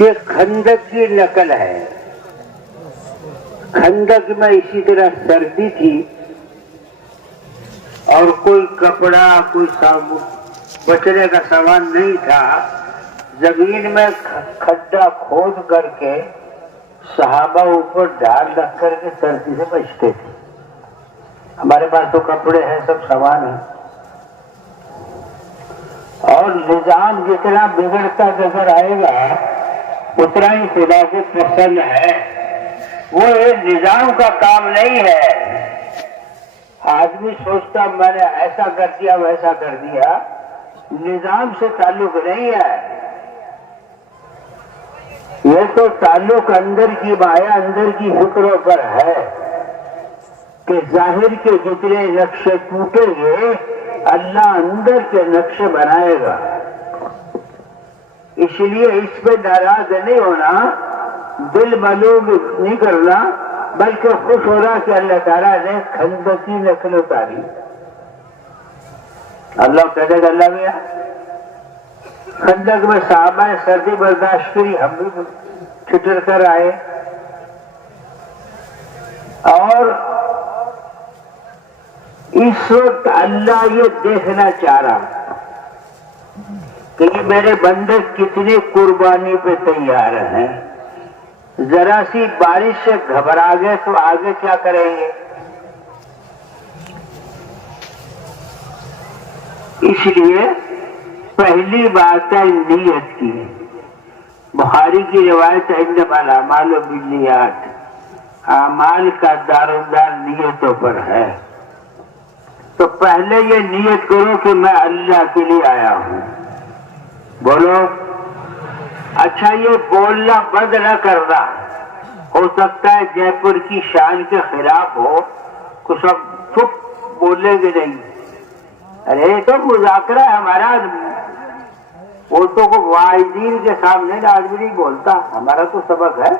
یہ خندق کی نقل ہے۔ خندق میں اسی طرح سردی تھی اور کوئی کپڑا کوئی بچنے کا سامان نہیں تھا، زمین میں کھڈا کھود کر کے صحابہ اوپر ڈال رکھ کر کے سردی سے بچتے تھے۔ ہمارے پاس تو کپڑے ہیں، سب سامان ہے، اور نظام جتنا بگڑتا نظر آئے گا اتنا ہی خدا کو پسند ہے۔ وہ ایک نظام کا کام نہیں ہے۔ آدمی سوچتا میں نے ایسا کر دیا ویسا کر دیا، نظام سے تعلق نہیں ہے۔ یہ تو تعلق اندر کی مایا، اندر کی فکروں پر ہے کہ ظاہر کے جتنے نقشے ٹوٹیں گے اللہ اندر کے نقشے بنائے گا۔ اس لیے اس پہ ناراض نہیں ہونا، دل معلوم نہیں کرنا، بلکہ خوش ہونا کہ اللہ تعالیٰ نے خندق کی نقل اتاری۔ اللہ کہتے گا اللہ میاں خندق میں صحابہ نے سردی برداشت کری، ہم بھی چھٹر کر آئے، اور اس وقت اللہ یہ دیکھنا چاہ رہا کہ یہ میرے بندے کتنے قربانی پہ تیار ہیں۔ ذرا سی بارش سے گھبرا گئے تو آگے کیا کریں گے؟ اس لیے پہلی بات ہے نیت کی۔ بخاری کی روایت ہے انما الاعمال بالنیات، اعمال کا دارومدار نیتوں پر ہے۔ تو پہلے یہ نیت کرو کہ میں اللہ کے لیے آیا ہوں، بولو۔ اچھا یہ بولنا بند نہ کرنا، ہو سکتا ہے جے پور کی شان کے خلاف ہو، کچھ اب چپ بولیں گے نہیں۔ ارے تو مذاکرہ ہے ہمارا، عورتوں کو واعظین کے سامنے آدمی نہیں بولتا، ہمارا تو سبق ہے۔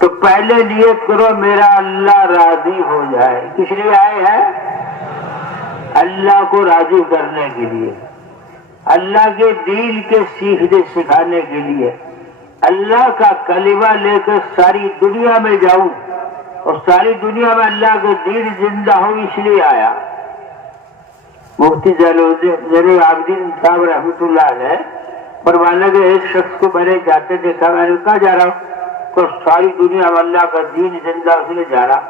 تو پہلے نیت کرو میرا اللہ راضی ہو جائے۔ کس لیے آئے ہیں؟ اللہ کو راضی کرنے کے لیے، اللہ کے دین کے سیکھنے سکھانے کے لیے، اللہ کا کلمہ لے کر ساری دنیا میں جاؤں اور ساری دنیا میں اللہ کے دین زندہ ہو، اس لیے آیا۔ مفتی زین العابدین صاحب رحمۃ اللہ علیہ فرمانے کے ایک شخص کو میں نے جاتے دیکھا، میں نے کہا جا رہا ہوں تو ساری دنیا میں اللہ کا دین زندہ اس لیے جا رہا۔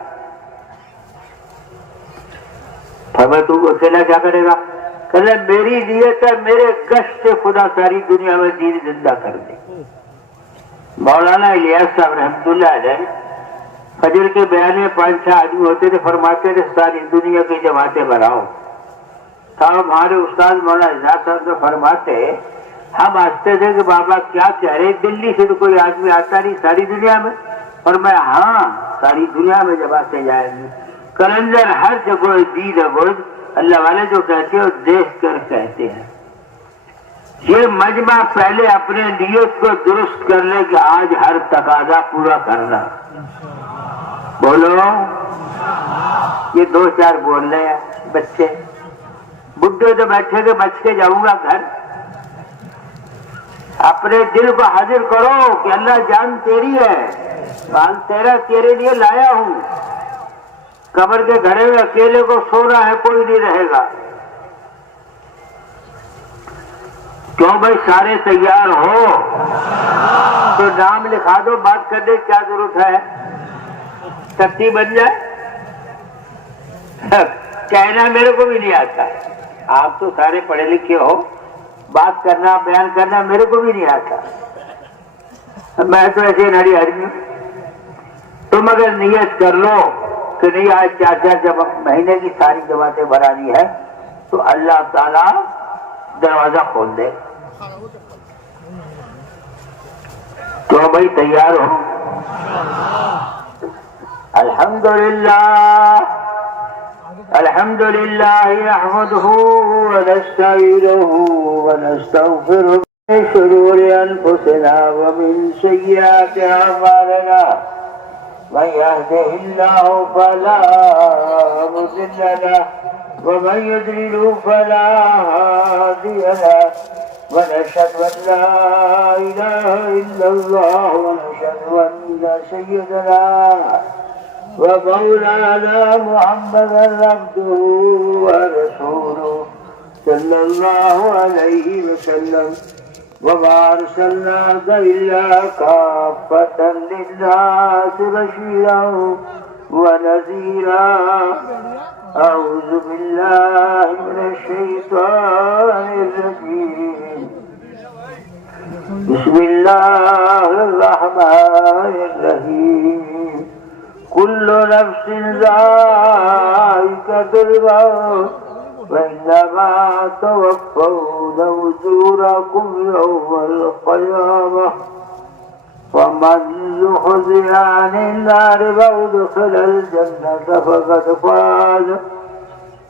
فرمایا تو اکیلا کیا کرے گا؟ کہنے میری نیت ہے میرے گشت سے خدا ساری دنیا میں دین زندہ کر دے۔ مولانا الیاس صاحب رحمۃ اللہ علیہ فجر کے بیان میں 5-6 آدمی ہوتے تھے، فرماتے تھے ساری دنیا کی جماعتیں بناؤ۔ صاحب ہمارے استاد مولانا اعجاز صاحب سے فرماتے، ہم ہنستے تھے کہ بابا کیا کہہ رہے، دلی سے تو کوئی آدمی آتا نہیں ساری دنیا میں؟ فرمایا ہاں ساری دنیا میں جماعتیں جائیں گی، کلندر ہر جگہ دید گرد، اللہ والے جو کہتے ہیں وہ دیکھ کر کہتے ہیں۔ یہ مجمع پہلے اپنے نیت کو درست کر لے کہ آج ہر تقاضا پورا کرنا، بولو۔ یہ 2-4 بول رہے ہیں بچے، بڈھے تو بیٹھے کے بچ کے جاؤں گا گھر۔ اپنے دل کو حاضر کرو کہ اللہ جان تیری ہے، مال تیرا، تیرے لیے لایا ہوں۔ قبر کے گھڑے میں اکیلے کو سونا ہے، کوئی نہیں رہے گا۔ کیوں بھائی سارے تیار ہو تو نام لکھا دو، بات کرنے کی کیا ضرورت ہے؟ ترتیب بن جائے۔ کہنا میرے کو بھی نہیں آتا، آپ تو سارے پڑھے لکھے ہو، بات کرنا بیان کرنا میرے کو بھی نہیں آتا، میں تو ایسے نڑی آدمی ہوں۔ تم اگر نیت کر لو کہ نہیں آج 4 مہینے کی ساری جماعتیں بنانی ہے تو اللہ تعالی دروازہ کھول دے۔ تو بھائی تیار ہو؟ الحمدللہ الحمدللہ نحمده ونستعینه ونستغفره من شرور انفسنا ومن سیئات اعمالنا من يهده الله فلا مضل له ومن يضلل فلا هادي له ونشهد أن لا إله إلا الله ونشهد أن سيدنا ومولانا محمدا عبده ورسوله صلى الله عليه وسلم وما أرسلناك إلا كافة للناس بشيرا ونذيرا أعوذ بالله من الشيطان الرجيم بسم الله الرحمن الرحيم كل نفس ذائقة الموت وإنما توفون أجوركم يوم القيامة ومن زحزح عن النار وأدخل الجنة فقد فاز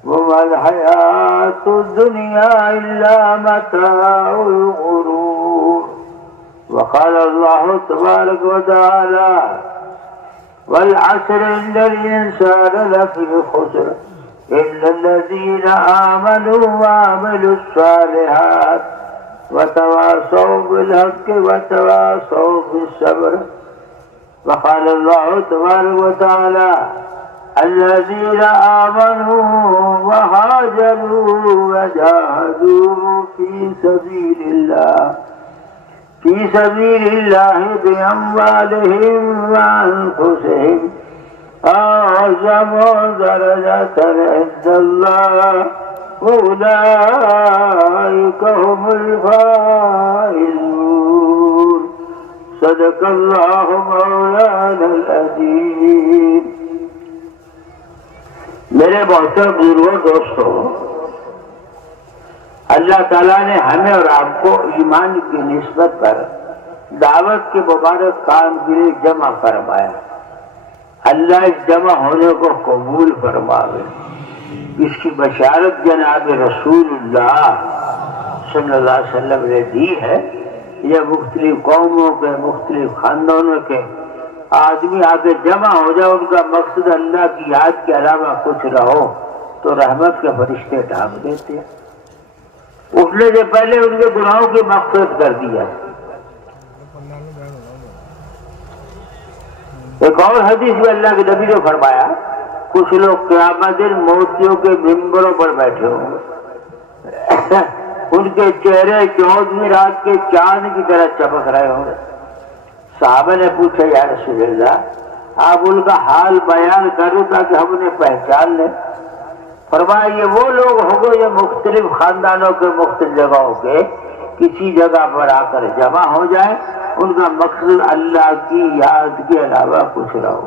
وما الحياة الدنيا إلا متاع الغرور وقال الله تبارك وتعالى والعصر إن الإنسان لفي خسر إلا الذين آمنوا وعملوا الصالحات وتواصوا بالحق وتواصوا بالصبر وقال الله تبارك وتعالى الذين آمنوا وهاجروا وجاهدوا في سبيل الله بأموالهم وأنفسهم أعظم درجة عند الله أولئك هم الفائزون صدق الله مولانا العظيم. میرے محترم بزرگوں دوستوں، اللہ تعالیٰ نے ہمیں اور آپ کو ایمان کی نسبت پر دعوت کے مبارک کام کے لیے جمع فرمایا. اللہ اس جمع ہونے کو قبول فرماوے. اس کی بشارت جناب رسول اللہ صلی اللہ علیہ وسلم نے دی ہے. یہ مختلف قوموں کے مختلف خاندانوں کے آدمی آگے جمع ہو جائے، ان کا مقصد اللہ کی یاد کے علاوہ کچھ نہ ہو تو رحمت کے فرشتے ڈھانپ دیتے ہیں. اٹھنے سے پہلے ان کے گناہوں کی مغفرت کر دیا. ایک اور حدیث میں اللہ کے نبی نے فرمایا کچھ لوگ قیامت دن موتیوں کے ممبروں پر بیٹھے ہوں گے. ان کے چہرے 14ویں رات کے چاند کی طرح چمک رہے ہوں گے. صحابہ نے پوچھا یا رسول اللہ آپ ان کا حال بیان کرو تاکہ ہم انہیں پہچان لیں. فرمایا یہ وہ لوگ ہوں گے جو مختلف خاندانوں کے مختلف جگہوں کے کسی جگہ پر آ کر جمع ہو جائے. ان کا مقصد اللہ کی یاد کے علاوہ کچھ نہ ہو.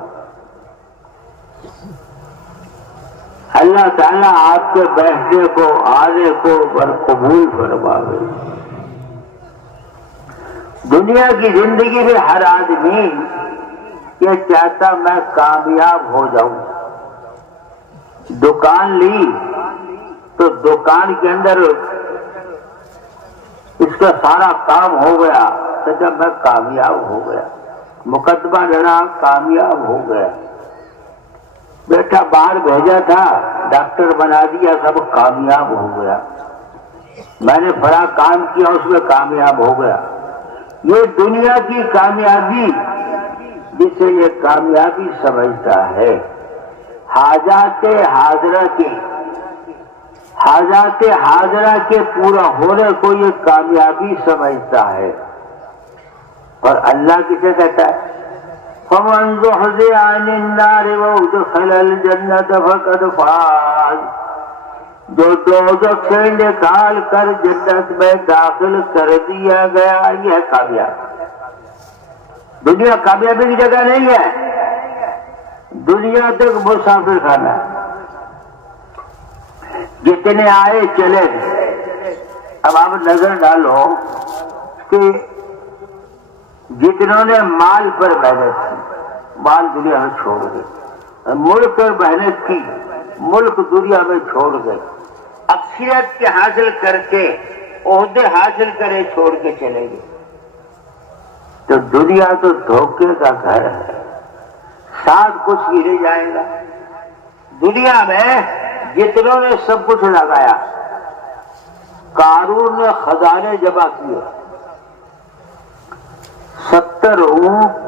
اللہ تعالیٰ آپ کے بیٹھنے کو آنے کو پر قبول فرماوے. دنیا کی زندگی میں ہر آدمی یہ چاہتا میں کامیاب ہو جاؤں. دکان لی تو دکان کے اندر اس کا سارا کام ہو گیا تو جب میں کامیاب ہو گیا. مقدمہ لڑا کامیاب ہو گیا. بیٹا باہر بھیجا تھا ڈاکٹر بنا دیا سب کامیاب ہو گیا. میں نے بڑا کام کیا اس میں کامیاب ہو گیا. یہ دنیا کی کامیابی جسے یہ کامیابی سمجھتا ہے حاجات حاضرہ کے پورا ہونے کو یہ کامیابی سمجھتا ہے. اور اللہ کسے کہتا ہے فَمَنْ زُحْزِحَ عَنِ النَّارِ وَأُدْخِلَ الْجَنَّةَ فَقَدْ فَازَ. جو دوزخ سے نکال کر جنت میں داخل کر دیا گیا یہ ہے کامیاب. دنیا کامیابی کی جگہ نہیں ہے. دنیا تک مسافر خانہ. جتنے آئے چلے گئے. اب آپ نظر ڈالو کہ جتنوں نے مال پر محنت کی مال دنیا میں چھوڑ گئے. ملک پر محنت کی ملک دنیا میں چھوڑ گئے. اکثریت کے حاصل کر کے عہدے حاصل کرے چھوڑ کے چلے گئے. تو دنیا تو دھوکے کا گھر ہے. ساتھ کچھ ہی رہ جائے گا. دنیا میں جتنوں نے سب کچھ لگایا قارون نے خزانے جمع کیے، 70 اونٹ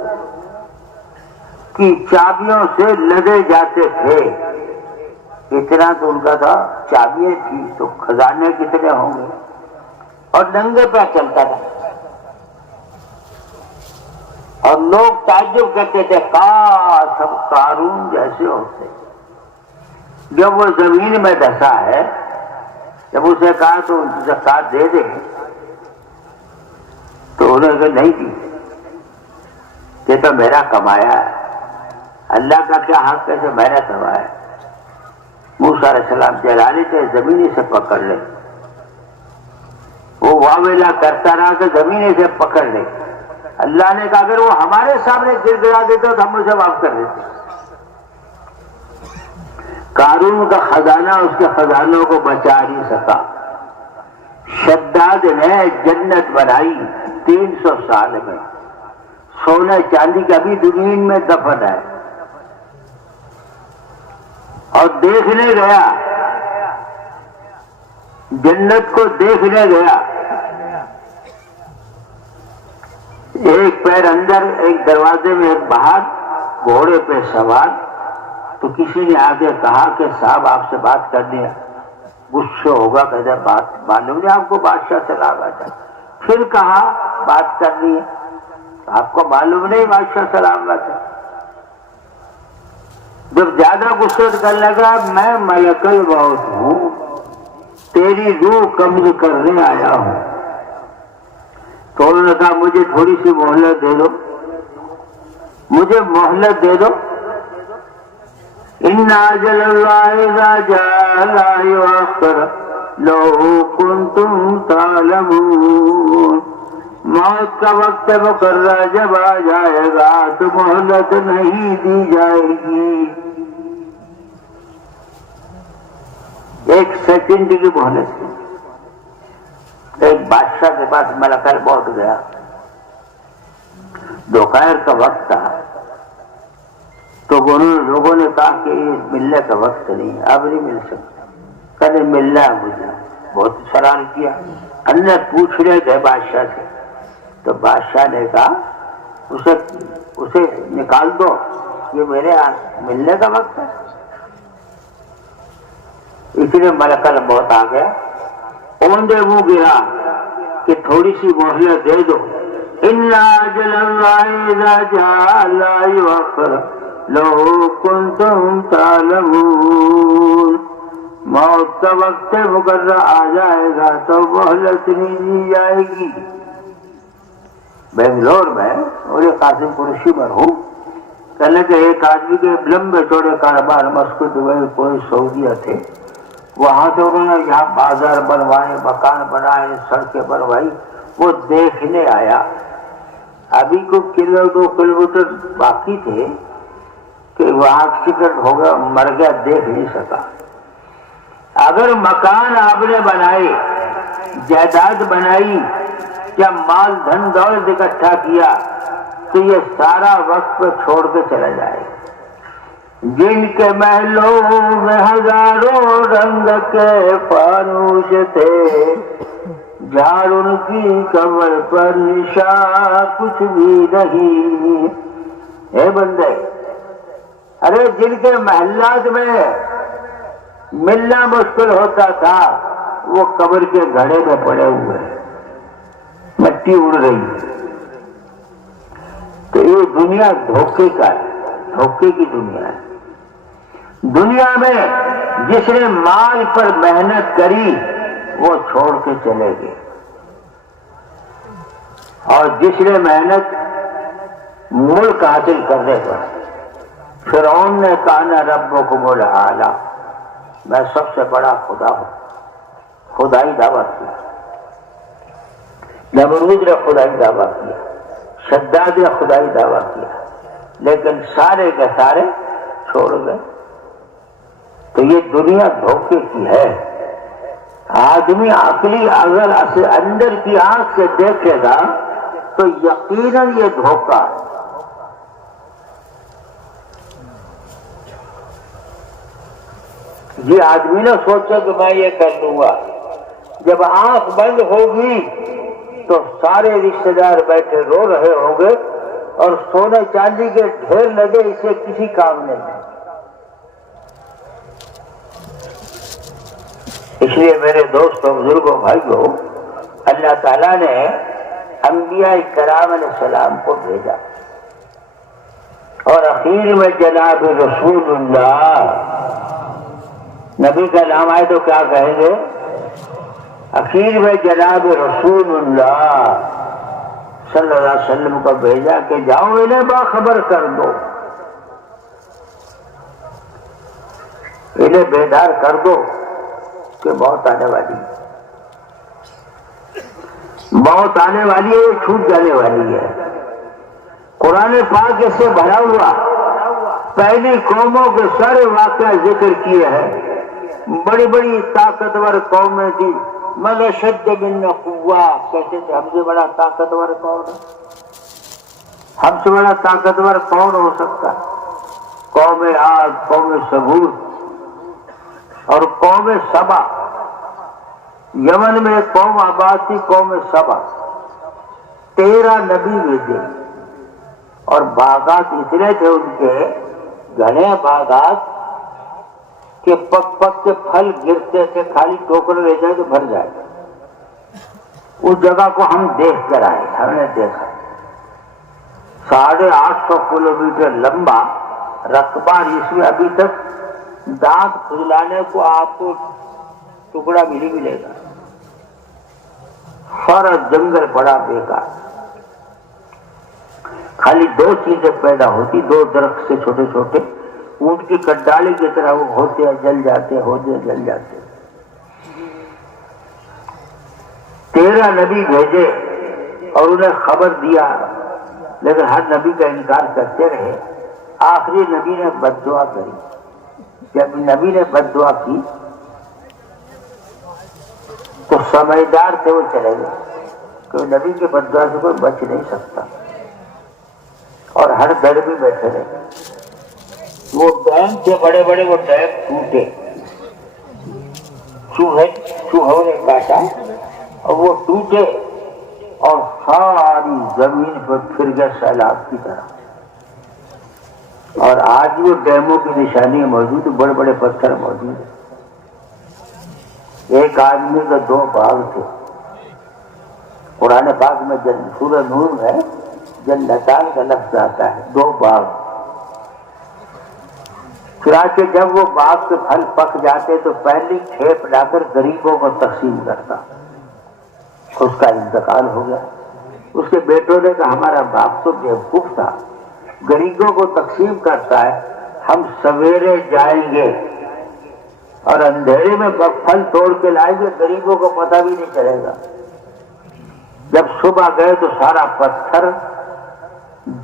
کی چابیوں سے لدے جاتے تھے، اتنا تو ان کا تھا، چابیاں تھی تو خزانے کتنے ہوں گے، اور ننگے پہ چلتا تھا، اور لوگ تعجب کرتے تھے کاش ہم قارون جیسے ہوتے۔ جب وہ زمین میں دھسا ہے، جب اسے کہا تو زکات دے دے، تو انہوں نے نہیں دی، یہ تو میرا کمایا ہے، اللہ کا کیا حق ہے کہ میں نے کمایا۔ موسیٰ علیہ السلام جلالی تھے زمین سے پکڑ لے، وہ واویلا کرتا رہا کہ زمین سے پکڑ لے۔ اللہ نے کہا اگر وہ ہمارے سامنے گر گرا دیتے تو ہم اسے معاف کر دیتے۔ قارون کا خزانہ اس کے خزانوں کو بچا نہیں سکا۔ شداد نے جنت بنائی 300 سال میں، سونے چاندی کا بھی زمین میں دفن ہے، اور دیکھنے گیا، جنت کو دیکھنے گیا، ایک پیر اندر ایک دروازے میں ایک باہر، گھوڑے پہ سوار، تو کسی نے آگے کہا کہ صاحب آپ سے بات کرنی ہے، غصے ہوگا، کہتے بات معلوم نہیں آپ کو بادشاہ چلا گیا تھا، پھر کہا بات کرنی ہے، آپ کو معلوم نہیں بادشاہ سلام تھا۔ جب زیادہ غصے کرنے لگا میں ملک الموت ہوں، تیری روح قبض کرنے آیا ہوں، تو انہوں نے کہا مجھے تھوڑی سی مہلت دے دو، مجھے مہلت دے دو۔ ان اجل اللہ اذا جاء لا یؤخر لو کنتم تعلمون، موت کا وقت مقررہ جب آ جائے گا تو مہلت نہیں دی جائے گی، 1 سیکنڈ کی مہلت تھی۔ ایک بادشاہ کے پاس ملک الموت گیا، دوپہر کا وقت تھا، تو لوگوں نے کہا کہ یہ ملنے کا وقت نہیں، اب نہیں مل سکتا، کبھی ملنا ہے مجھے، بہت سوال کیا، اندر پوچھ رہے تھے بادشاہ سے، تو بادشاہ نے کہا اسے نکال دو، یہ میرے ملنے کا وقت ہے۔ اس لیے ملک الموت آ گیا، اوندے منہ گرا کہ تھوڑی سی مہلت دے دو۔ ان اجل اللہ اذا جاء لا یؤخر لو کنتم تعلمون، موت کا وقت مقررہ آ جائے گا تو مہلت نہیں دی جائے گی۔ بنگلور میں اور قاسم قریشی مرحوم کہنے کہ ایک آدمی کے لمبے چوڑے کاروبار، مسکو، دبئی، کوئی سعودیہ تھے، وہاں سے انہوں نے یہاں بازار بنوائے، مکان بنائے، سڑکیں بنوائی، وہ دیکھنے آیا، ابھی کو 2 کلومیٹر باقی تھے کہ وہاں ایکسیڈنٹ ہو گیا، مر گیا، دیکھ نہیں سکا۔ اگر مکان آپ نے بنائے، جائیداد بنائی، یا مال دھن دولت اکٹھا کیا، تو یہ سارا وقت پہ چھوڑ کے چلا جائے گا۔ جن کے محلوں میں ہزاروں رنگ کے فانوس تھے، جھاڑ ان کی قبر پر نشان کچھ بھی نہیں۔ اے بندے، ارے جن کے محلات میں ملنا مشکل ہوتا تھا وہ قبر کے گھڑے میں پڑے ہوئے ہیں، مٹی اڑ رہی ہے۔ تو یہ دنیا دھوکے کا ہے، دھوکے کی دنیا ہے۔ دنیا میں جس نے مال پر محنت کری وہ چھوڑ کے چلے گئے، اور جس نے محنت ملک حاصل کرنے پر، فرعون نے کہا نا ربکم الاعلی، میں سب سے بڑا خدا ہوں، خدائی دعویٰ کیا۔ نمرود نے خدائی دعویٰ کیا، شداد نے خدائی دعویٰ کیا، لیکن سارے کے سارے چھوڑ گئے۔ تو یہ دنیا دھوکے کی ہے۔ آدمی عقلی اگر اندر کی آنکھ سے دیکھے گا تو یقیناً یہ دھوکہ ہے۔ یہ آدمی نہ سوچے کہ میں یہ کر دوں گا، جب آنکھ بند ہوگی تو سارے رشتے دار بیٹھے رو رہے ہوں گے اور سونے چاندی کے ڈھیر لگے، اسے کسی کام نہیں۔ اس لیے میرے دوستوں، بزرگوں، بھائیوں، اللہ تعالیٰ نے انبیاء کرام علیہ السلام کو بھیجا، اور اخیر میں جناب رسول اللہ، نبی کا نام آئے تو کیا کہیں گے؟ اخیر میں جناب رسول اللہ صلی اللہ علیہ وسلم کو بھیجا کہ جاؤ انہیں باخبر کر دو، انہیں بیدار کر دو کہ موت آنے والی ہے، موت آنے والی ہے، یہ چھوٹ جانے والی ہے۔ قرآن پاک اس سے بھرا ہوا پہلی قوموں کے سارے واقعہ ذکر کیے ہیں۔ بڑی بڑی طاقتور قومیں تھی، من اشد منا قوہ، کہتے تھے ہم سے بڑا طاقتور کون ہے؟ ہم سے بڑا طاقتور کون ہو سکتا ہے؟ قوم عاد، قوم ثمود اور قوم سبا، یمن میں ایک قوم آباد تھی، قوم سبا، 13 نبی بھیجے، اور باغات اتنے تھے ان کے، گھنے باغات کہ پک پک کے پھل گرتے تھے، خالی ٹوکر لے جائے تو بھر جائے۔ اس جگہ کو ہم دیکھ کر آئے، ہم نے دیکھا 850 کلومیٹر لمبا رقبہ، جس میں ابھی تک دانت کھجلانے کو آپ کو ٹکڑا ملے گا، سارا جنگل بڑا بیکار، خالی 2 چیزیں پیدا ہوتی، 2 درخت سے چھوٹے چھوٹے، اونٹ کی کٹالی کی طرح وہ ہوتے جل جاتے، ہوتے جل جاتے۔ 13 نبی بھیجے اور انہیں خبر دیا، لیکن ہر نبی کا انکار کرتے رہے۔ آخری نبی نے بد دعا کری، جب نبی نے بد دعا کی تو سمجھدار تھے وہ چلے گئے، کہ نبی کے بد دعا سے کوئی بچ نہیں سکتا، اور ہر گھر میں بیٹھے رہے۔ وہ ڈیم تھے بڑے بڑے، وہ ڈیم ٹوٹے، چوہوں نے کاٹا اور وہ ٹوٹے، اور ساری زمین پر پھر گئے سیلاب کی طرح۔ اور آج وہ ڈیموں کی نشانی موجود، بڑے بڑے پتھر موجود ہیں۔ ایک آدمی کے 2 باغ تھے، قرآن پاک میں سورہ نور میں جنتان کا لفظ آتا ہے، 2 باغ۔ چنانچہ جب وہ باغ کے پھل پک جاتے تو پہلی کھیپ لا کر غریبوں کو تقسیم کرتا۔ اس کا انتقال ہو گیا، اس کے بیٹوں نے کہا ہمارا باپ تو بیوقوف تھا، غریبوں کو تقسیم کرتا ہے، ہم سویرے جائیں گے اور اندھیرے میں پھل توڑ کے لائیں گے، غریبوں کو پتہ بھی نہیں چلے گا۔ جب صبح گئے تو سارا پتھر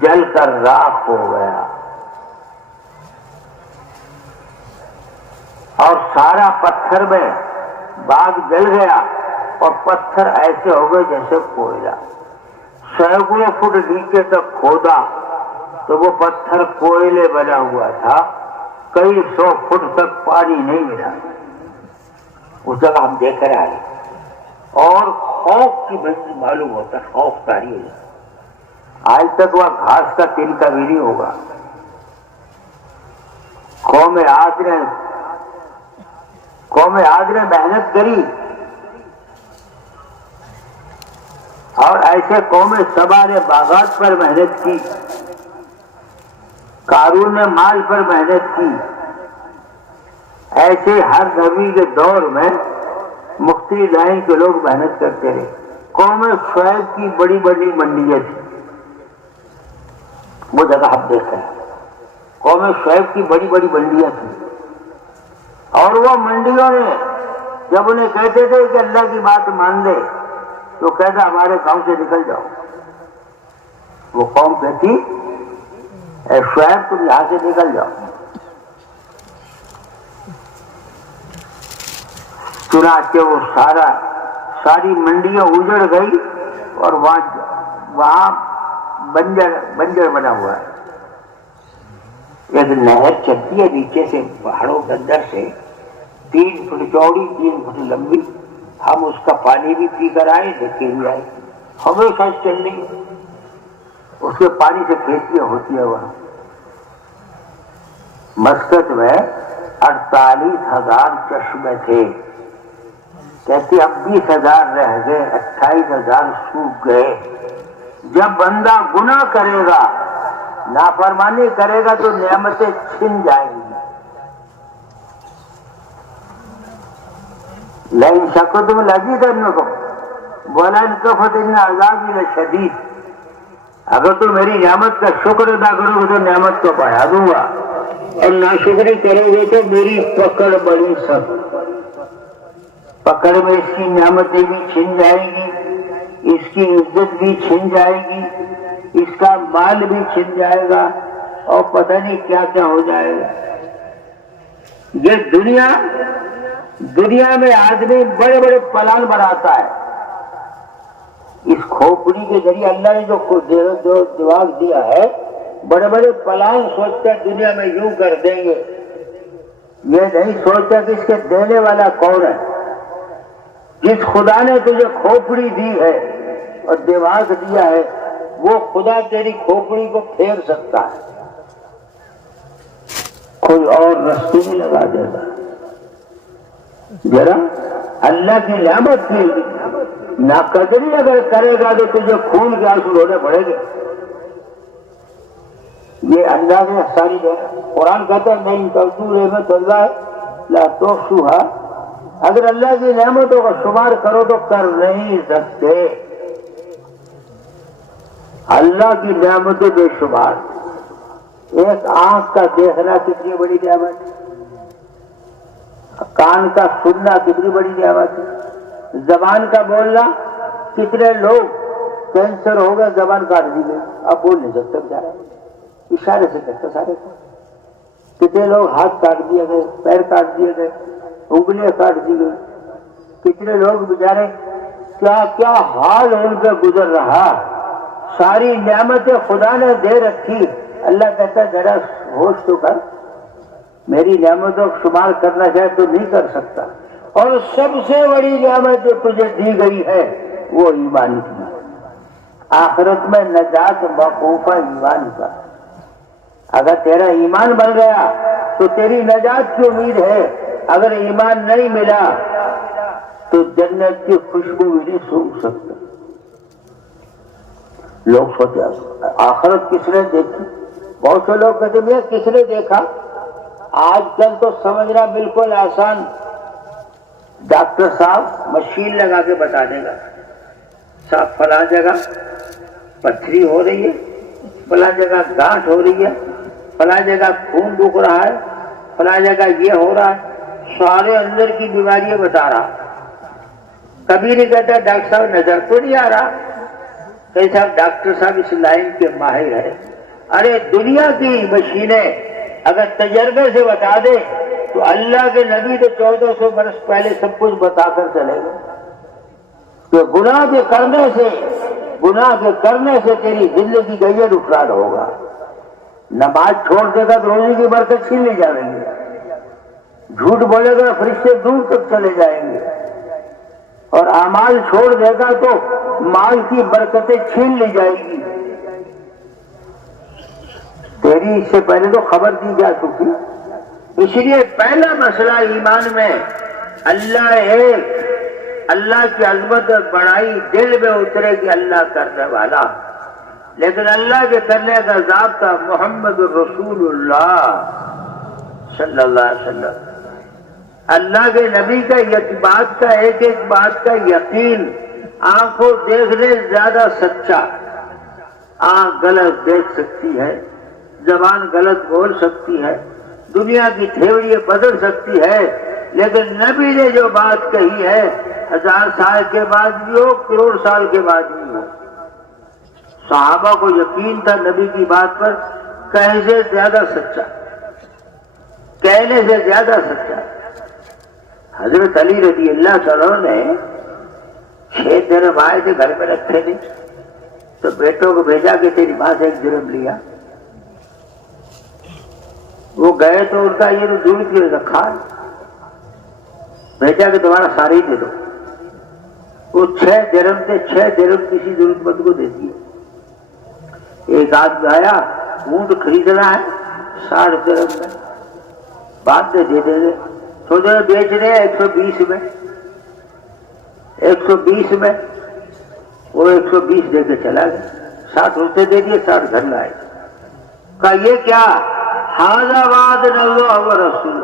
جل کر راکھ ہو گیا، اور سارا پتھر میں باغ جل گیا، اور پتھر ایسے ہو گئے جیسے کوئلہ۔ سینکڑوں فٹ نیچے تک کھودا تو وہ پتھر کوئلے بنا ہوا تھا، کئی 100 فٹ تک پانی نہیں ملا۔ اس جگہ ہم دیکھ رہے ہیں، اور خوف کی بندی معلوم ہوتا ہے، خوف کاری ہے۔ آج تک وہ گھاس کا تنکا بھی نہیں ہوگا۔ قوم عاد نے محنت کری، اور ایسے قوم سبا نے باغات پر محنت کی، قارون نے مال پر محنت کی۔ ایسے ہر نبی کے دور میں مختلف لائن کے لوگ محنت کرتے رہے۔ قوم شعیب کی بڑی بڑی منڈیاں تھیں، وہ جگہ ہم دیکھ رہے ہیں، قوم شعیب کی بڑی بڑی منڈیاں تھیں، اور وہ منڈیوں نے جب انہیں کہتے تھے کہ اللہ کی بات مان لے تو کہتا ہمارے گاؤں سے نکل جاؤ۔ وہ قوم کہتی اے شعیب تم یہاں سے نکل جاؤ۔ چنانچہ وہ ساری منڈیاں اجڑ گئی، اور وہاں بنجر بنا ہوا ہے۔ ایک نہر چلتی ہے نیچے سے، پہاڑوں کے اندر سے، 3 فٹ چوڑی 3 فٹ لمبی، ہم اس کا پانی بھی پی کر آئے دیکھے بھی آئے، ہمیشہ چل رہی ہے، اس کے پانی سے کھیتیاں ہوتی ہے وہاں۔ مسقط میں 48,000 چشمے تھے، کہتے اب 20,000 رہ گئے، 28,000 سوکھ گئے۔ جب بندہ گناہ کرے گا، نافرمانی کرے گا تو نعمتیں چھن جائیں گی۔ لئن شکرتم لازیدنکم ولئن کفرتم ان عذابی لشدید، اگر تو میری نعمت کا شکر ادا کرو گے تو نعمت کو بڑھا دوں گا، اور ناشکری کرو گے تو میری پکڑ بڑی سخت، پکڑ میں اس کی نعمتیں بھی چھن جائیں گی، اس کی عزت بھی چھن جائے گی، اس کا مال بھی چھن جائے گا، اور پتہ نہیں کیا کیا ہو جائے گا۔ یہ دنیا میں آدمی بڑے بڑے پلان بناتا ہے، اس کھوپڑی کے ذریعے اللہ نے جو دماغ دیا ہے، بڑے بڑے پلان سوچتا ہے دنیا میں یوں کر دیں گے، یہ نہیں سوچتا کہ اس کے دینے والا کون ہے۔ جس خدا نے تجھے کھوپڑی دی ہے اور دماغ دیا ہے، وہ خدا تیری کھوپڑی کو پھیر سکتا ہے، کوئی اور رستے میں لگا دے گا۔ ذرا اللہ کی نعمت کی ناقدری اگر کرے گا تو تجھے خون کے آنسو رونے پڑے گے۔ یہ اللہ نے ساری قرآن کہتا ہے نہیں تبدو رحمت اللہ لا تحصوہا، اگر اللہ کی نعمتوں کا شمار کرو تو کر نہیں سکتے۔ اللہ کی نعمتیں بے شمار، ایک آنکھ کا دیکھنا کتنی بڑی نعمت ہے، کان کا سننا کتنی بڑی نعمت ہے، زبان کا بولنا، کتنے لوگ کینسر ہو گئے زبان کاٹ دی گئی، اب بول نہیں سکتے بیچارے، اشارے سے کہتے سارے کو۔ کتنے لوگ ہاتھ کاٹ دیے گئے، پیر کاٹ دیے گئے، انگلیاں کاٹ دی گئی، کتنے لوگ بیچارے کیا کیا حال ان کا گزر رہا۔ ساری نعمتیں خدا نے دے رکھی، اللہ کہتا ہے ذرا ہوش تو کر، میری نعمتوں کو شمار کرنا چاہے تو نہیں کر سکتا۔ اور سب سے بڑی نعمت جو تجھے دی گئی ہے وہ ایمان کی، آخرت میں نجات موقوف ہے ایمان کا۔ اگر تیرا ایمان بن گیا تو تیری نجات کی امید ہے، اگر ایمان نہیں ملا تو جنت کی خوشبو بھی نہیں سونگھ سکتا۔ لوگ سوچے آخرت کس نے دیکھی، بہت سے لوگ کہتے ہیں کس نے دیکھا۔ آج کل تو سمجھنا بالکل آسان، ڈاکٹر صاحب مشین لگا کے بتا دے گا صاحب فلاں جگہ پتھری ہو رہی ہے، فلاں جگہ گانٹھ ہو رہی ہے، فلاں جگہ خون رک رہا ہے، فلاں جگہ یہ ہو رہا ہے، سارے اندر کی بیماریاں بتا رہا۔ کبھی نہیں کہتا ڈاکٹر صاحب نظر تو نہیں آ رہا، کہ صاحب ڈاکٹر صاحب اس لائن کے ماہر ہے۔ ارے دنیا کی مشینیں اگر تجربے سے بتا دے تو اللہ کے نبی تو 1400 برس پہلے سب کچھ بتا کر چلے گئے کہ گناہ کے کرنے سے تیری زندگی کا یہ نقصان ہوگا۔ نماز چھوڑ دے گا تو روزی کی برکت چھین لی جائیں گے، جھوٹ بولے گا فرشتے دور تک چلے جائیں گے، اور اعمال چھوڑ دے گا تو مال کی برکتیں چھین لی جائیں گی۔ تیری اس سے پہلے تو خبر دی جا چکی، اس لیے پہلا مسئلہ ایمان میں اللہ ایک، اللہ کی عظمت اور بڑائی دل میں اترے گی اللہ کرنے والا، لیکن اللہ کے کرنے کا ضابطہ محمد رسول اللہ صلی اللہ علیہ وسلم، اللہ کے نبی کا ایک بات کا ایک بات کا یقین، آنکھوں دیکھنے زیادہ سچا۔ آنکھ غلط دیکھ سکتی ہے، زبان غلط بول سکتی ہے، دنیا کی تھیوریاں بدل سکتی ہے، لیکن نبی نے جو بات کہی ہے 1000 سال کے بعد بھی ہو، کروڑ سال کے بعد بھی ہو۔ صحابہ کو یقین تھا نبی کی بات پر، کہنے سے زیادہ سچا، کہنے سے زیادہ سچا۔ حضرت علی رضی اللہ تعالیٰ نے 6 درہم آئے تھے، گھر میں رکھے نہیں، تو بیٹوں کو بھیجا کہ تیری ماں سے 1 درہم لیا۔ وہ گئے تو ان کا یہ دور کی رکھا، بھیجا کہ تمہارا سارے ہی دے دو۔ وہ 6 درہم سے 6 درہم کسی ضرورت مند کو دیتی ہے۔ ایک آدمی آیا اونٹ خریدنا ہے 60 درہم میں، بعد میں دے دیں گے، تھوڑے بیچ رہے ہیں 120 میں، 120 میں، وہ 120 دے کے چلا گیا، 60 روپے دے دیے، 60 گھر لائے۔ کہا یہ کیا؟ ھذا وعد اللہ و رسول،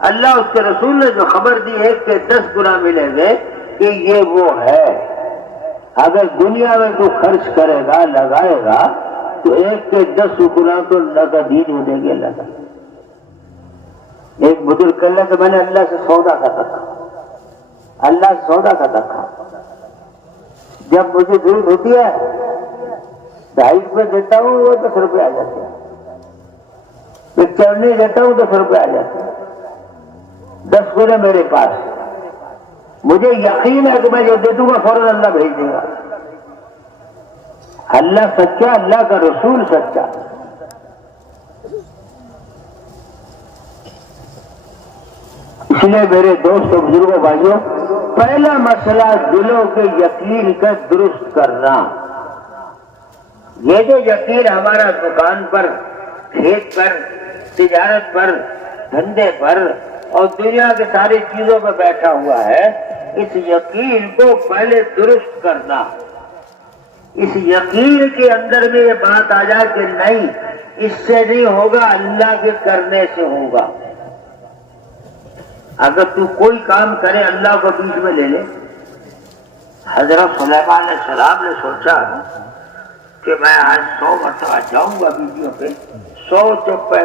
اللہ اس کے رسول نے جو خبر دی ہے کہ 10 گنا ملیں گے، کہ یہ وہ ہے۔ اگر دنیا میں تو خرچ کرے گا لگائے گا تو 1 کے 10 گنا تو نقدین ہونے گے اللہ تعالیٰ۔ ایک بزرگ کہنے کہ میں نے اللہ سے سودا کا رکھا، اللہ سے سودا کا رکھا، جب مجھے ضرورت ہوتی ہے 2.5 روپے دیتا ہوں وہ 10 روپے آ جاتے ہیں، میں چڑھنے دیتا ہوں 10 روپے آ جاتے ہیں، 10 گنا میرے پاس، مجھے یقین ہے کہ میں جو دے دوں گا فوراً اللہ بھیج دے گا۔ اللہ سچا، اللہ کا رسول سچا۔ اس لیے میرے دوستوں بزرگوں بھائیوں، پہلا مسئلہ دلوں کے یقین کا درست کرنا۔ یہ جو یقین ہمارا دکان پر، کھیت پر، تجارت پر، دھندے پر اور دنیا کے ساری چیزوں پر بیٹھا ہوا ہے، اس یقین کو پہلے درست کرنا۔ اس یقین کے اندر میں یہ بات آ جائے کہ نہیں، اس سے نہیں ہوگا، اللہ کے کرنے سے ہوگا۔ اگر تو کوئی کام کرے اللہ کو بیچ میں لے لے۔ حضرت سلیمان علیہ السلام نے سوچا کہ میں آج 100 مرتبہ جاؤں گا بیویوں پہ، 100 چوپے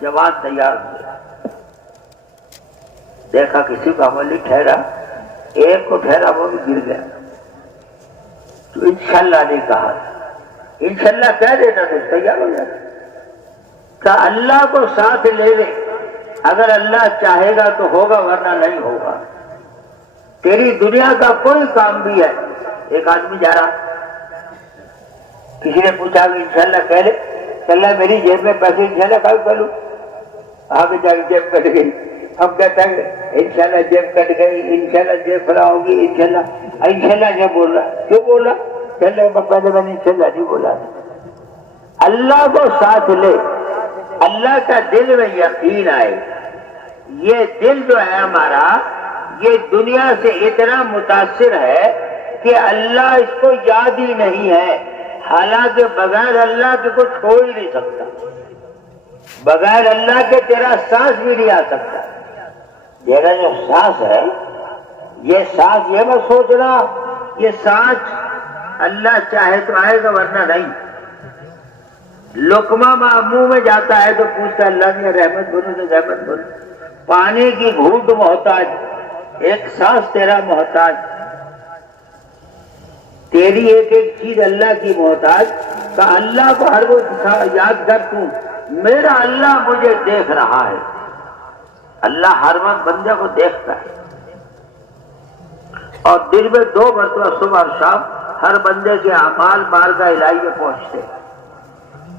جوان تیار ہوئے، دیکھا کسی کا عمل نہیں ٹھہرا، ایک کو ٹھہرا وہ بھی گر گیا، تو انشاءاللہ نہیں کہا، انشاءاللہ کہہ دیتا تو تیار ہو جاتا۔ کہا اللہ کو ساتھ لے لے، اگر اللہ چاہے گا تو ہوگا ورنہ نہیں ہوگا۔ تیری دنیا کا کوئی کام بھی ہے، ایک آدمی جا رہا، کسی نے پوچھا کہ انشاءاللہ کہہ لے، چلنا میری جیب میں پیسے انشاءاللہ کل کر لوں، آگے جا کے جیب کٹ گئی، ہم کہتے ہیں انشاءاللہ جیب کٹ گئی، انشاءاللہ جیب کھلا ہوگی، انشاءاللہ کیا بول رہا، کیوں بول رہا؟ چلے پہلے میں نے انشاءاللہ نہیں بولا۔ اللہ کو ساتھ لے، اللہ کا دل میں یقین آئے۔ یہ دل جو ہے ہمارا، یہ دنیا سے اتنا متاثر ہے کہ اللہ اس کو یاد ہی نہیں ہے، حالانکہ بغیر اللہ کے کچھ ہو ہی نہیں سکتا، بغیر اللہ کے تیرا سانس بھی نہیں آ سکتا۔ تیرا جو سانس ہے، یہ سانس یہ مت سوچنا یہ سانس اللہ چاہے تو آئے گا ورنہ نہیں۔ لقمہ منہ میں جاتا ہے تو پوچھتا اللہ نے رحمت بولو تو رحمت بولو، پانی کی گھونٹ محتاج، ایک سانس تیرا محتاج، تیری ایک ایک چیز اللہ کی محتاج۔ کہ اللہ کو ہر وقت یاد کر، تو میرا اللہ مجھے دیکھ رہا ہے۔ اللہ ہر وقت بندے کو دیکھتا ہے، اور دن میں 2 مرتبہ صبح اور شام ہر بندے کے اعمال بارگاہ الہی میں پہنچتے ہیں،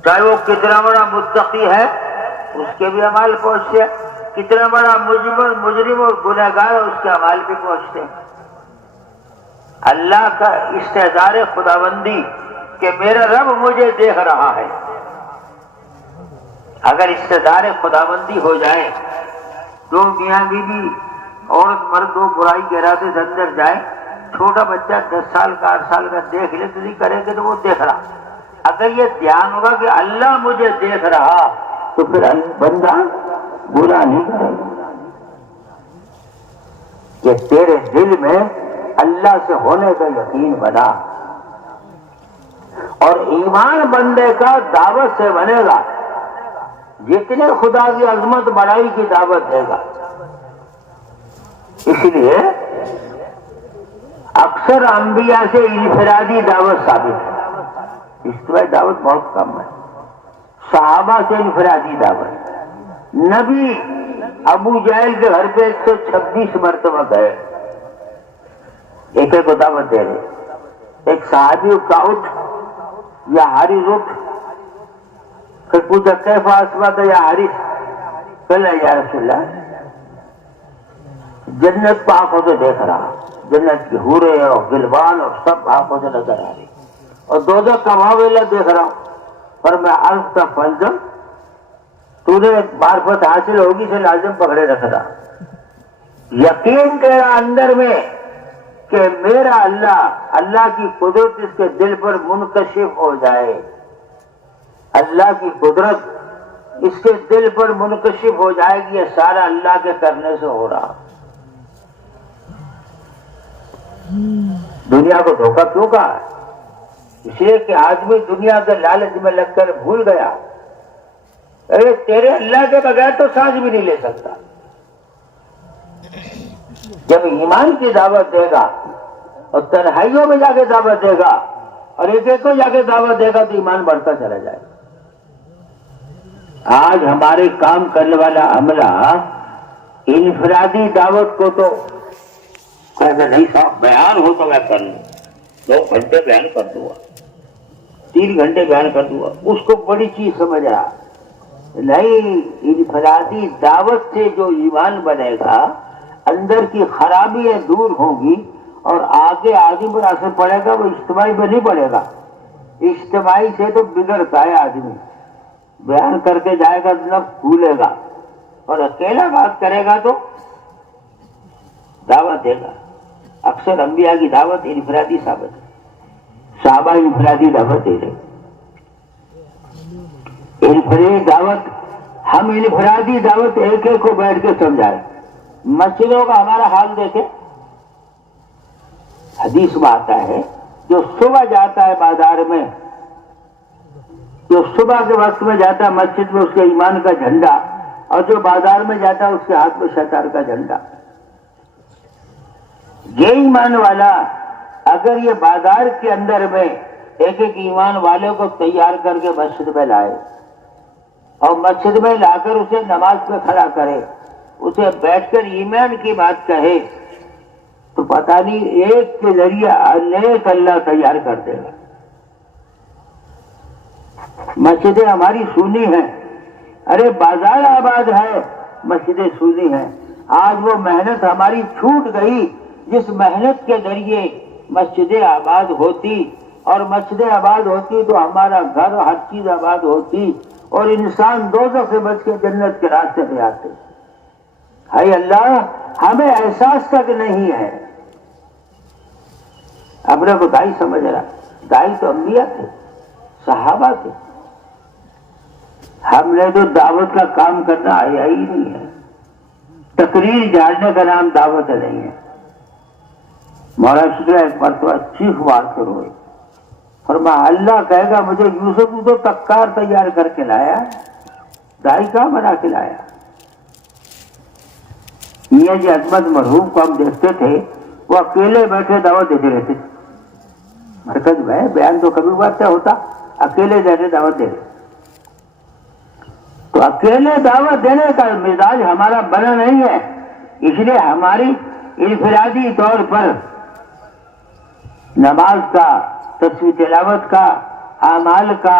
چاہے وہ کتنا بڑا متقی ہے اس کے بھی اعمال پہنچتے ہیں، کتنا بڑا مجرم اور گنہگار ہے اس کے اعمال بھی پہنچتے ہیں۔ اللہ کا استحضار خداوندی کہ میرا رب مجھے دیکھ رہا ہے، اگر استحضار خداوندی ہو جائے، 2 میاں بیوی عورت مرد 2 برائی کے ارادے سے اندر جائے، چھوٹا بچہ 10 سال کا 8 سال کا دیکھ لے تو نہیں کرے گے تو وہ دیکھ رہا۔ اگر یہ دھیان ہوگا کہ اللہ مجھے دیکھ رہا تو پھر بندہ برا نہیں کرے گا۔ کہ تیرے دل میں اللہ سے ہونے کا یقین بنا، اور ایمان بندے کا دعوت سے بنے گا، جتنے خدا کی عظمت بڑائی کی دعوت دے گا۔ اس لیے اکثر انبیاء سے انفرادی دعوت ثابت ہے، اجتماعی دعوت بہت کم ہے۔ صحابہ سے انفرادی دعوت، نبی ابو جہل کے گھر پہ 126 مرتبہ گئے، ایک ایک کو دعوت دے رہے۔ ایک صحابی کا اٹھ یا حارث اٹھ، پھر پوچھا کیف اصبحت یا حارث؟ کہ یا رسول اللہ، جنت کو آنکھوں سے دیکھ رہا، جنت کی حوریں اور غلمان اور سب آنکھوں سے نظر آ رہی، اور دوزخ کا معاملہ دیکھ رہا ہوں۔ پر میں عرض کا فلزم تو نے معرفت حاصل ہوگی سے لازم پکڑے رکھ رہا، یقین تیرا اندر میں کہ میرا اللہ کی قدرت اس کے دل پر منکشف ہو جائے، اللہ کی قدرت اس کے دل پر منکشف ہو جائے گی، یہ سارا اللہ کے کرنے سے ہو رہا۔ دنیا کو دھوکہ کیوں کہا ہے؟ اس لیے کہ آدمی دنیا کے لالچ میں لگ کر بھول گیا، ارے تیرے اللہ کے بغیر تو سانس بھی نہیں لے سکتا۔ جب ایمان کی دعوت دے گا اور تنہائیوں میں جا کے دعوت دے گا اور ایک ایک کو جا کے دعوت دے گا تو ایمان بڑھتا چلا جائے گا۔ آج ہمارے کام کرنے والا عملہ انفرادی دعوت کو تو کہنا نہیں صاحب بیان ہو تو میں کر لوں، 2 گھنٹے بیان کر دوں گا، 3 گھنٹے بیان کر دوں گا، اس کو بڑی چیز سمجھ رہا نہیں۔ انفرادی دعوت سے جو ایمان بنے گا، اندر کی خرابیاں دور ہوں گی اور آگے آدمی پر اثر پڑے گا، وہ اجتماعی میں نہیں پڑے گا۔ اجتماعی سے تو بگڑتا ہے آدمی، بیان کر کے جائے گا تو نفس بھولے گا، اور اکیلا بات کرے گا تو دعوت دے گا۔ اکثر انبیاء کی دعوت انفرادی ثابت ہے، صحابہ انفرادی دعوت دے رہے، انفرادی دعوت، ہم انفرادی دعوت ایک ایک کو بیٹھ کے سمجھائیں۔ مسجدوں کا ہمارا حال دیکھیں، حدیث میں آتا ہے جو صبح جاتا ہے بازار میں، جو صبح کے وقت میں جاتا ہے مسجد میں، اس کے ایمان کا جھنڈا، اور جو بازار میں جاتا ہے اس کے ہاتھ میں شیطان کا جھنڈا۔ یہ ایمان والا اگر یہ بازار کے اندر میں ایک ایک ایمان والے کو تیار کر کے مسجد میں لائے اور مسجد میں لا کر اسے نماز پہ کھڑا کرے، اسے بیٹھ کر ایمان کی بات کہے، تو پتہ نہیں ایک کے ذریعے انیک اللہ تیار کر دے گا۔ مسجدیں ہماری سونی ہیں، ارے بازار آباد ہے، مسجدیں سونی ہیں۔ آج وہ محنت ہماری چھوٹ گئی جس محنت کے ذریعے مسجدیں آباد ہوتی، اور مسجدیں آباد ہوتی تو ہمارا گھر ہر چیز آباد ہوتی، اور انسان دوزخ سے بچ کے جنت کے راستے پہ آتے۔ ہائے اللہ، ہمیں احساس تک نہیں ہے۔ اپنے کو دائی سمجھ رہا، دائی تو انبیاء تھے، صحابہ تھے، ہم نے تو دعوت کا کام کرنا آیا ہی نہیں ہے۔ تقریر جاننے کا نام دعوت نہیں ہے۔ مولانا شکرا ایک مرتبہ چیخ بات کرو، فرمایا اللہ کہے گا مجھے یوسف تو تکار تیار کر کے لایا، دائی کہاں بنا کے لایا؟ میاں جی عظمت مرحوم کو ہم دیکھتے تھے، وہ اکیلے بیٹھے دعوت دیتے رہتے تھے مرکز میں، بیان تو کبھی بات ہوتا، اکیلے بیٹھے دعوت دے رہے۔ تو اکیلے دعوت دینے کا مزاج ہمارا بنا نہیں ہے، اس لیے ہماری انفرادی طور پر نماز کا، تسبیح تلاوت کا، اعمال کا،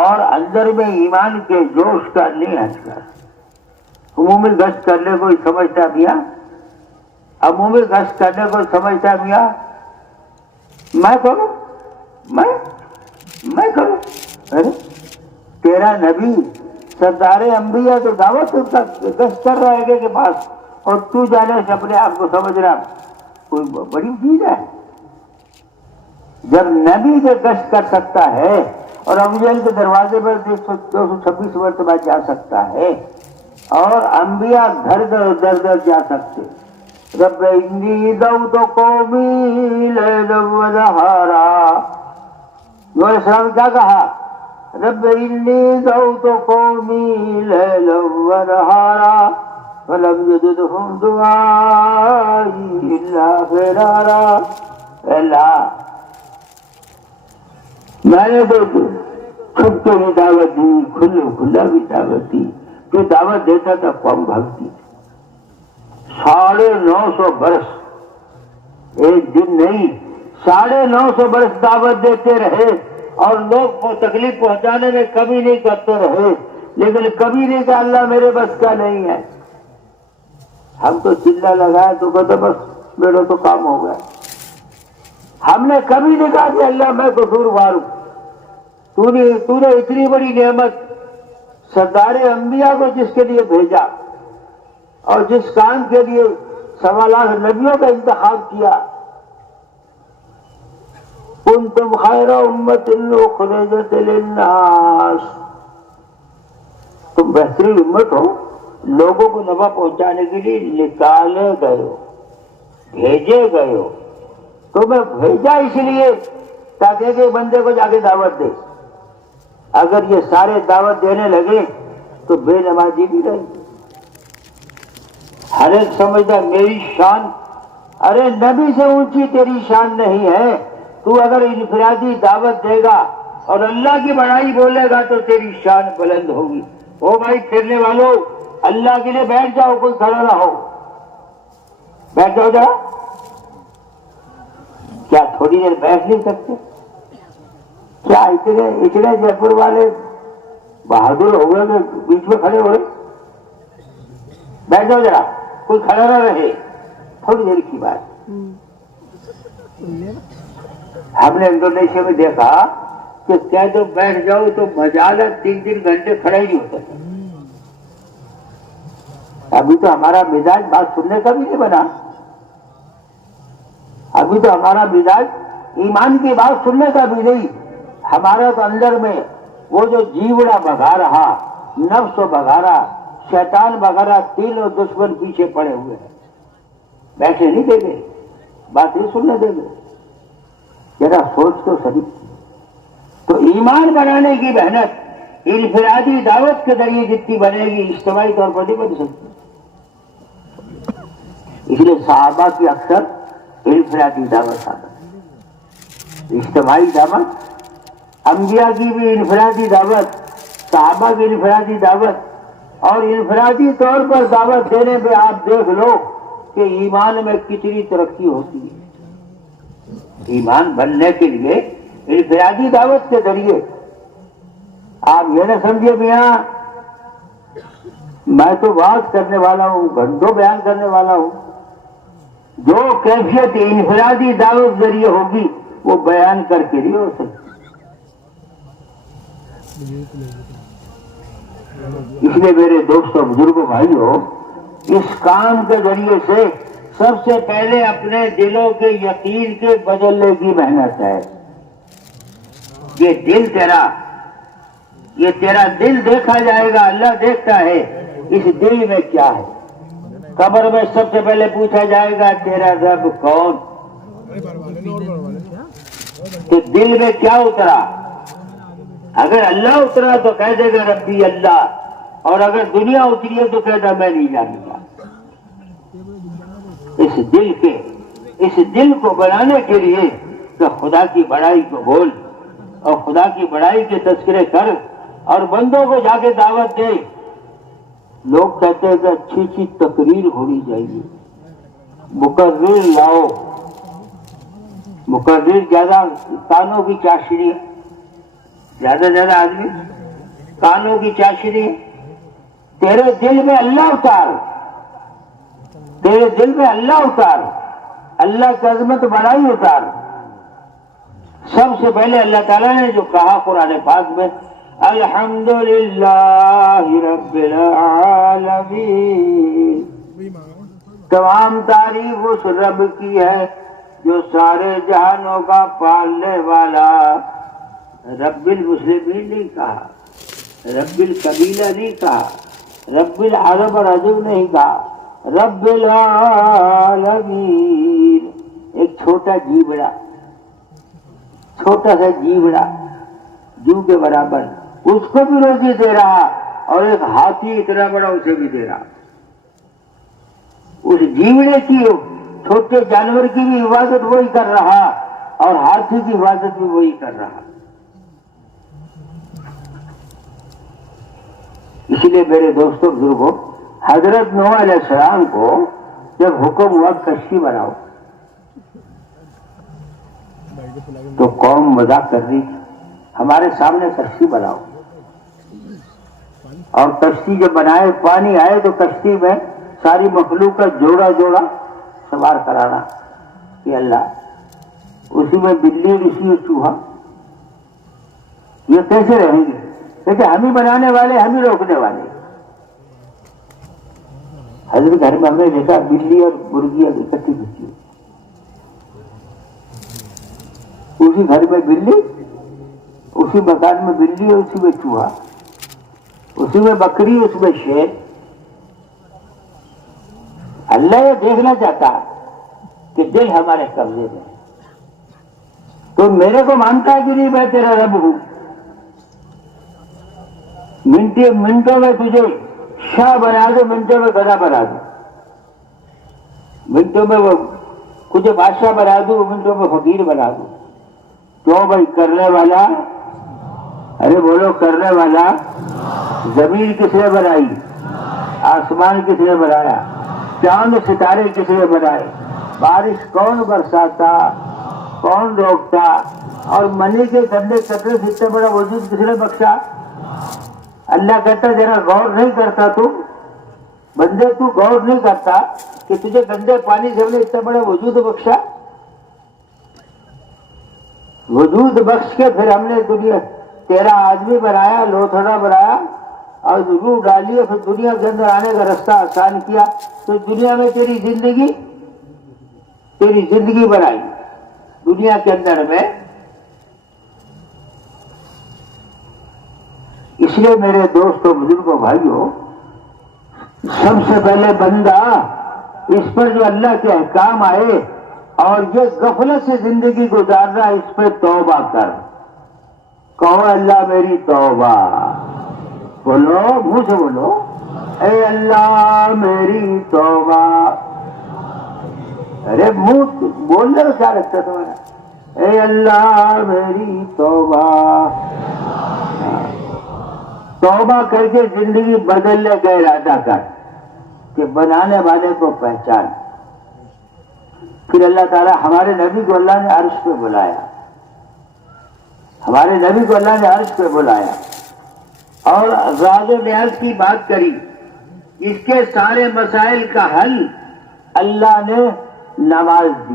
اور اندر میں ایمان کے جوش کا نہیں ہنستا۔ عمومی گشت کرنے کو سمجھتا میاں، عمومی گشت کرنے کو سمجھتا میاں میں کروں، میں کروں۔ ارے تیرا نبی سردار انبیاء تو دعوت گشت کر رہا ہے کے پاس، اور تو جانے سے اپنے آپ کو سمجھ رہا کوئی بڑی چیز ہے؟ جب نبی کے گشت کر سکتا ہے اور ابو جہل کے دروازے پر 226 مرتبہ جا سکتا ہے، اور انبیاء گھر در جا سکتے، رب انی دعوت قومی لیلا ونہارا، نبی علیہ السلام کیا کہا؟ رب انی دعوت قومی لیلا ونہارا فلم یزدہم دعائی الا فرارا۔ اللہ میں نے تو چھپتے بھی دعوت دی، کھلا بھی دعوت دی، جو دعوت دیتا تھا قوم بھاگتی۔ 950 برس، ایک دن نہیں، 950 برس دعوت دیتے رہے، اور لوگ کو تکلیف پہنچانے میں کمی نہیں کرتے رہے، لیکن کبھی نہیں کہا اللہ میرے بس کا نہیں ہے۔ ہم تو چلا لگائے تو کہتے بس میرا تو کام ہو گیا. ہم نے کبھی نہیں کہا کہ اللہ میں قصوروار ہوں. تو نے اتنی بڑی نعمت سردار انبیاء کو جس کے لیے بھیجا اور جس کام کے لیے 1.25 لاکھ نبیوں کا انتخاب کیا. کنتم خیر امت اخرجت للناس، تم بہترین امت ہو، لوگوں کو نفع پہنچانے کے لیے نکالے گئے ہو، بھیجے گئے ہو. تمہیں بھیجا اس لیے تاکہ کہ بندے کو جا کے دعوت دے. اگر یہ سارے دعوت دینے لگے تو بے نمازی بھی رہے. ہر ایک سمجھتا میری شان، ارے نبی سے اونچی تیری شان نہیں ہے. تو اگر انفرادی دعوت دے گا اور اللہ کی بڑائی بولے گا تو تیری شان بلند ہوگی. او بھائی پھرنے والوں، اللہ کے لیے بیٹھ جاؤ، کوئی کھڑا نہ ہو. بیٹھ جاؤ ذرا. کیا تھوڑی دیر بیٹھ نہیں سکتے؟ کیا اتنے جے پور والے بہادر ہو گئے کہ بیچ میں کھڑے ہوئے؟ بیٹھ جاؤ ذرا، کوئی کھڑا نہ رہے. تھوڑی دیر کی بات. ہم نے انڈونیشیا میں دیکھا کہ کیا تو بیٹھ جاؤ تو مجال 3 گھنٹے کھڑا ہی نہیں ہوتا. ابھی تو ہمارا مزاج بات سننے کا بھی نہیں بنا. ابھی تو ہمارا مزاج ایمان کی بات سننے کا بھی نہیں. ہمارا تو اندر میں وہ جو جیوڑا بھگا رہا، نفس و بھگا رہا، شیطان بھگا رہا، تینوں دشمن پیچھے پڑے ہوئے ہیں. بیٹھے نہیں دیں گے، بات نہیں سننے دیں گے. ذرا سوچ تو صحیح. تو ایمان بنانے کی محنت انفرادی دعوت کے ذریعے جتنی بنے گی اجتماعی طور پر نہیں بن سکتی. اس لیے صحابہ کی اکثر انفرادی دعوت آتا ہے. اجتماعی دعوت، انبیاء کی بھی انفرادی دعوت، صحابہ کی انفرادی دعوت. اور انفرادی طور پر دعوت دینے پہ آپ دیکھ لو کہ ایمان میں کتنی ترقی ہوتی ہے. ایمان بننے کے لیے انفرادی دعوت کے ذریعے آپ یہ نہ سمجھے میاں میں تو بات کرنے والا ہوں، گھنٹوں بیان کرنے والا ہوں. جو کیفیت انفرادی دعوت ذریعے ہوگی وہ بیان کر کے نہیں ہو سکتی. اس لیے میرے دوستوں بزرگوں بھائیوں، اس کام کے ذریعے سے سب سے پہلے اپنے دلوں کے یقین کے بدلنے کی محنت ہے. یہ تیرا دل دیکھا جائے گا. اللہ دیکھتا ہے اس دل میں کیا ہے. قبر میں سب سے پہلے پوچھا جائے گا تیرا رب کون؟ کہ دل میں کیا اترا؟ اگر اللہ اترا تو کہہ دے گا ربی اللہ، اور اگر دنیا اتری ہے تو کہتا میں نہیں جانتا. اس دل کو بنانے کے لیے کہ خدا کی بڑائی کو بول اور خدا کی بڑائی کے تذکرے کر اور بندوں کو جا کے دعوت دے. لوگ کہتے ہیں کہ اچھی اچھی تقریر ہونی چاہیے، مقرر لاؤ. مقرر زیادہ کانوں کی چاشنی ہے. زیادہ آدمی کانوں کی چاشنی ہے. تیرے دل میں اللہ اتار، تیرے دل میں اللہ اتار، اللہ کی عظمت بڑائی اتار. سب سے پہلے اللہ تعالیٰ نے جو کہا قرآن پاک میں الحمدللہ رب العالمین، تمام تعریف اس رب کی ہے جو سارے جہانوں کا پالنے والا. رب المسلمین نہیں کہا، رب القبیلہ نہیں کہا، رب العرب اور عجم نہیں کہا، رب العالمین. ایک چھوٹا جیوڑا، چھوٹا سا جیوڑا جو کے برابر، اس کو بھی روزی دے رہا، اور ایک ہاتھی اتنا بڑا اسے بھی دے رہا. اس جیوڑے کی، چھوٹے جانور کی بھی حفاظت وہی کر رہا اور ہاتھی کی حفاظت بھی وہی کر رہا. اسی لیے میرے دوستوں بزرگوں، حضرت نوح علیہ السلام کو جب حکم ہوا کشتی بناؤ تو قوم مذاق کر رہی تھی، ہمارے سامنے کشتی بناؤ. اور کشتی جب بنائے، پانی آئے تو کشتی میں ساری مخلوق کا جوڑا جوڑا سوار کرانا کہ اللہ اسی میں بلی اور اسی میں چوہا، یہ کیسے رہیں گے؟ کہتے ہم ہی بنانے والے، ہم ہی روکنے والے۔ حضرت گھر میں ہم نے دیکھا بلی اور مرغی اکٹھی بچی، اسی گھر میں بلی، اسی مکان میں بلی اور اسی میں چوہا، اسی میں بکری، اس میں شیر۔ اللہ یہ دیکھنا چاہتا کہ دل ہمارے قبضے میں، تو میرے کو مانتا ہے کہ نہیں میں تیرا رب ہوں؟ منٹوں میں تجھے شاہ بنا دو، منٹوں میں گدھا بنا دو، منٹوں میں وہ کچھ بادشاہ بنا دو، منٹوں میں فقیر بنا دو۔ تو بھائی کرنے والا، ارے بولو کرنے والا۔ زمین کس نے بنائی؟ آسمان کس نے بنایا؟ چاند ستارے کس نے بنائے؟ بارش کون برساتا، کون روکتا؟ اور منی کے گندے کپڑے سے اتنا بڑا وجود کس نے بخشا؟ اللہ کہتا ذرا غور نہیں کرتا تو بندے، تو غور نہیں کرتا کہ تجھے گندے پانی سے ہم نے اتنا بڑا وجود بخشا؟ وجود بخش کے پھر ہم نے دنیا تیرا آدمی بنایا، لوتھڑا بنایا اور روح ڈالی، پھر دنیا کے اندر آنے کا رستہ آسان کیا، تو دنیا میں تیری زندگی بنائی دنیا کے اندر میں۔ اس لیے میرے دوستوں، بزرگوں، بھائیوں، سب سے پہلے بندہ اس پر جو اللہ کے احکام آئے اور یہ غفلت سے زندگی گزار رہا ہے، اس پہ توبہ کر۔ کہو اللہ میری توبہ، بولو منہ سے بولو، اے اللہ میری توبہ۔ ارے منہ بولنے میں کیا لگتا تمہارا؟ اے اللہ میری توبہ۔ توبہ کر کے زندگی بدلنے کا ارادہ کر کہ بنانے والے کو پہچان۔ پھر اللہ تعالیٰ ہمارے نبی کو اللہ نے عرش پہ بلایا، ہمارے نبی کو اللہ نے عرش پہ بلایا اور راز و نیاز کی بات کری۔ اس کے سارے مسائل کا حل اللہ نے نماز دی۔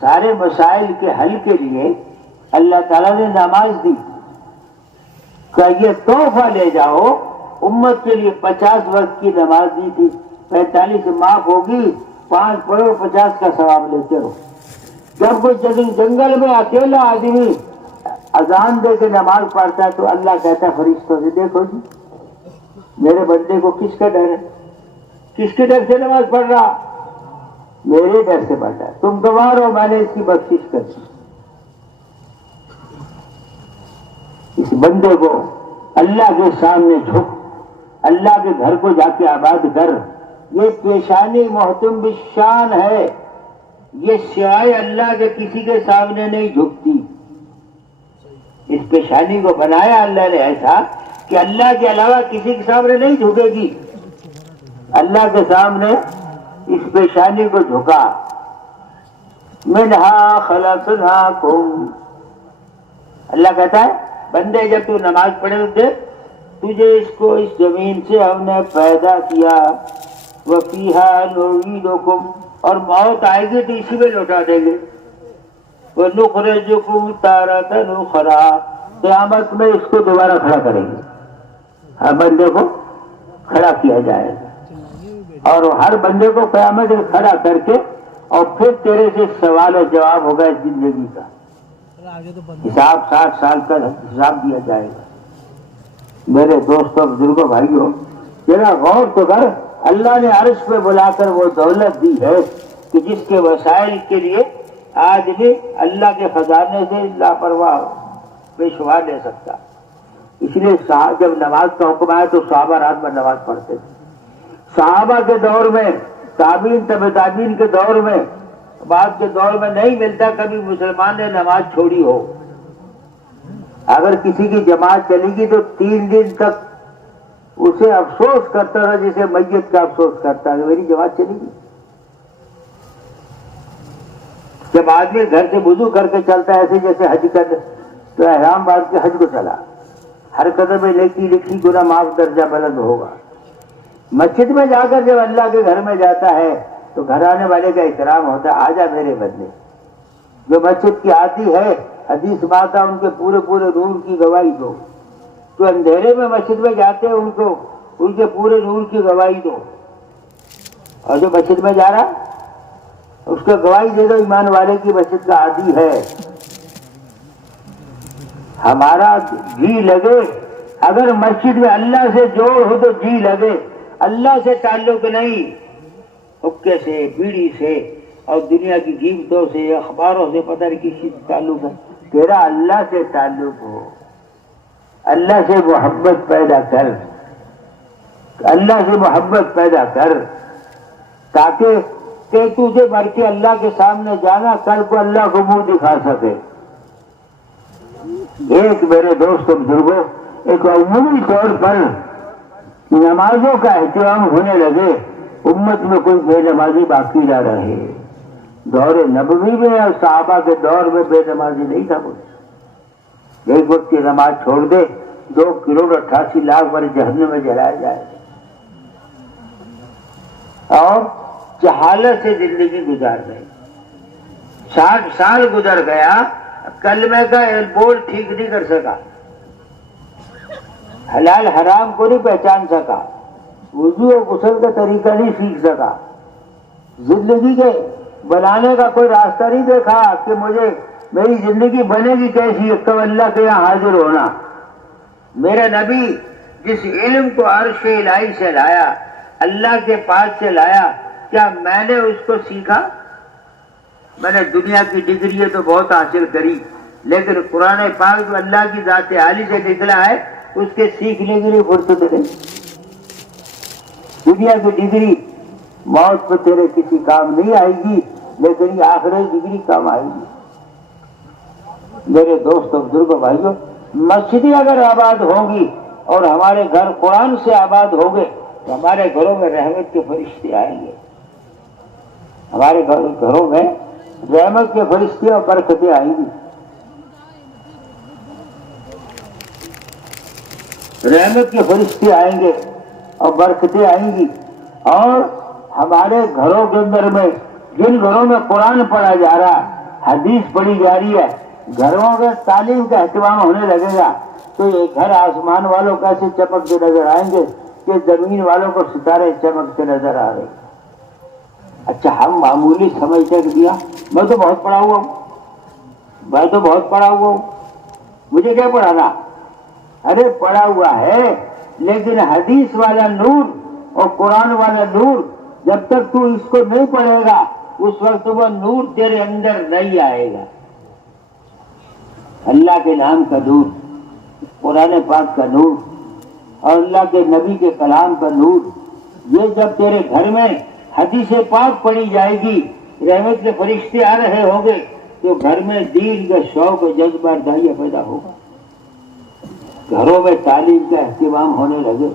سارے مسائل کے حل کے لیے اللہ تعالیٰ نے نماز دی کہ یہ تحفہ لے جاؤ۔ امت کے لیے 50 وقت کی نماز دی تھی، 45 معاف ہوگی، 5 پڑھو 50 کا ثواب لیتے رہو۔ جب کوئی جنگل میں اکیلا آدمی اذان دے کے نماز پڑھتا ہے تو اللہ کہتا ہے فرشتوں سے، دیکھو جی میرے بندے کو کس کا ڈر ہے، کس کے ڈر سے نماز پڑھ رہا؟ میرے ڈر سے پڑھتا ہے، تم گوار ہو میں نے اس کی بخشش کر دی۔ اس بندے کو اللہ کے سامنے جھک، اللہ کے گھر کو جا کے آباد کر۔ یہ پیشانی محتم بالشان ہے، یہ سوائے اللہ کے کسی کے سامنے نہیں جھکتی۔ اس پیشانی کو بنایا اللہ نے ایسا کہ اللہ کے علاوہ کسی کے سامنے نہیں جھکے گی۔ اللہ کے سامنے اس پیشانی کو جھکا۔ منہا خلقناکم، اللہ کہتا ہے بندے جب تو نماز پڑھے ہوتے تجھے اس کو اس زمین سے ہم نے پیدا کیا، وفیہا نعیدکم، اور موت آئے گی تو اسی میں لوٹا دیں گے، وَنُخْرِجُكُمْ تَارَةً أُخْرَىٰ، قیامت میں اس کو دوبارہ کھڑا کریں گے، ہر بندے کو کھڑا کیا جائے گا، اور ہر بندے کو قیامت میں کھڑا کر کے اور پھر تیرے سے سوال و جواب ہوگا اس زندگی کا حساب، 60 سال کا حساب دیا جائے گا۔ میرے دوستوں، بزرگوں، بھائیوں، ذرا غور تو کر، اللہ نے عرش پہ بلا کر وہ دولت دی ہے کہ جس کے وسائل کے لیے آج بھی اللہ کے خزانے سے لاپرواہ بے شمار لے سکتا۔ اس لیے جب نماز کا حکم آیا تو صحابہ رات میں نماز پڑھتے تھے۔ صحابہ کے دور میں، تابعین تبع تابعین کے دور میں، بعد کے دور میں نہیں ملتا کبھی مسلمان نے نماز چھوڑی ہو۔ اگر کسی کی جماعت چلی گی تو 3 دن تک اسے افسوس کرتا تھا جسے میت کا افسوس کرتا ہے، میری جماعت چلی گی۔ جب آدمی گھر سے وضو کر کے چلتا ہے ایسے جیسے حج کر تو احرام باندھ کے حج کو چلا، ہر قدم میں نیکی لکھی، گناہ معاف، درجہ بلند ہوگا۔ مسجد میں جا کر جب اللہ کے گھر میں جاتا ہے تو گھر آنے والے کا احترام ہوتا ہے، آجا میرے بدلے. جو مسجد کی عادی ہے، حدیث بات ہے ان کے پورے پورے نور کی گواہی دو. جو اندھیرے میں مسجد میں جاتے ہیں ان کو ان کے پورے نور کی گواہی دو. اور جو مسجد میں جا رہا اس کو گواہی دے دو ایمان والے کی مسجد کا عادی ہے. ہمارا جی لگے، اگر مسجد میں اللہ سے جوڑ ہو تو جی لگے. اللہ سے تعلق نہیں، حکے سے، بیڑی سے اور دنیا کی قیمتوں سے، اخباروں سے، پتہ نہیں کس چیز سے تعلق ہے. تیرا اللہ سے تعلق ہو. اللہ سے محبت پیدا کر، اللہ سے محبت پیدا کر، تاکہ کہ تجھے مر کے اللہ کے سامنے جانا، کل کو اللہ کو منہ دکھا سکے. ایک میرے دوست بزرگوں، ایک عمومی طور پر نمازوں کا اہتمام ہونے لگے، امت میں کوئی بے نمازی باقی نہ رہے. دور نبوی میں اور صحابہ کے دور میں بے نمازی نہیں تھا کوئی. ایک وقت کی نماز چھوڑ دے 2 کروڑ 88 لاکھ بار جہنم میں جلایا جائے. اور جہالت سے زندگی گزار گئی. 60 سال گزر گیا، کلمے کا بول ٹھیک نہیں کر سکا، حلال حرام کو نہیں پہچان سکا، وضو اور غسل کا طریقہ نہیں سیکھ سکا، زندگی کے بنانے کا کوئی راستہ نہیں دیکھا کہ مجھے میری زندگی بنے گی کیسی. کب اللہ کے یہاں حاضر ہونا. میرا نبی جس علم کو عرش الہی سے لایا، اللہ کے پاس سے لایا، کیا میں نے اس کو سیکھا؟ میں نے دنیا کی ڈگری تو بہت حاصل کری، لیکن قرآن پاک جو اللہ کی ذات عالی سے نکلا ہے اس کے سیکھنے کے لیے فرصت نہیں. دنیا کی ڈگری موت پہ تیرے کسی کام نہیں آئے گی، لیکن یہ آخری ڈگری کام آئے گی. میرے دوست اور بزرگوں بھائیوں، مسجدیں اگر آباد ہوں گی اور ہمارے گھر قرآن سے آباد ہوں گے تو ہمارے گھروں میں رحمت کے فرشتے آئیں گے. ہمارے گھروں میں رحمت کے فرشتے اور برکتیں آئیں گی. رحمت کے فرشتے آئیں گے اور برکتیں آئیں گی. اور ہمارے گھروں کے اندر میں جن گھروں میں قرآن پڑھا جا رہا ہے، حدیث پڑھی جا رہی ہے، گھروں میں تعلیم کا اہتمام ہونے لگے گا تو یہ گھر آسمان والوں کیسے چمکتے نظر آئیں گے کہ زمین والوں کو ستارے چمکتے نظر آ رہے. اچھا، ہم معمولی سمجھتے کہ دیا میں تو بہت پڑھا ہوا ہوں، میں تو بہت پڑھا ہوا ہوں، مجھے کیا پڑھانا؟ ارے پڑھا ہوا ہے، لیکن حدیث والا نور اور قرآن والا نور جب تک تو اس کو نہیں پڑھے گا اس وقت وہ نور تیرے اندر نہیں آئے گا. اللہ کے نام کا نور، قرآن پاک کا نور اور اللہ کے نبی کے کلام کا نور، یہ جب تیرے گھر میں حدیث پاک پڑھی جائے گی، رحمت کے فرشتے آ رہے ہوں گے تو گھر میں دین کا شوق و جذبہ داعیہ پیدا ہوگا. گھروں میں تعلیم کا اہتمام ہونے لگے،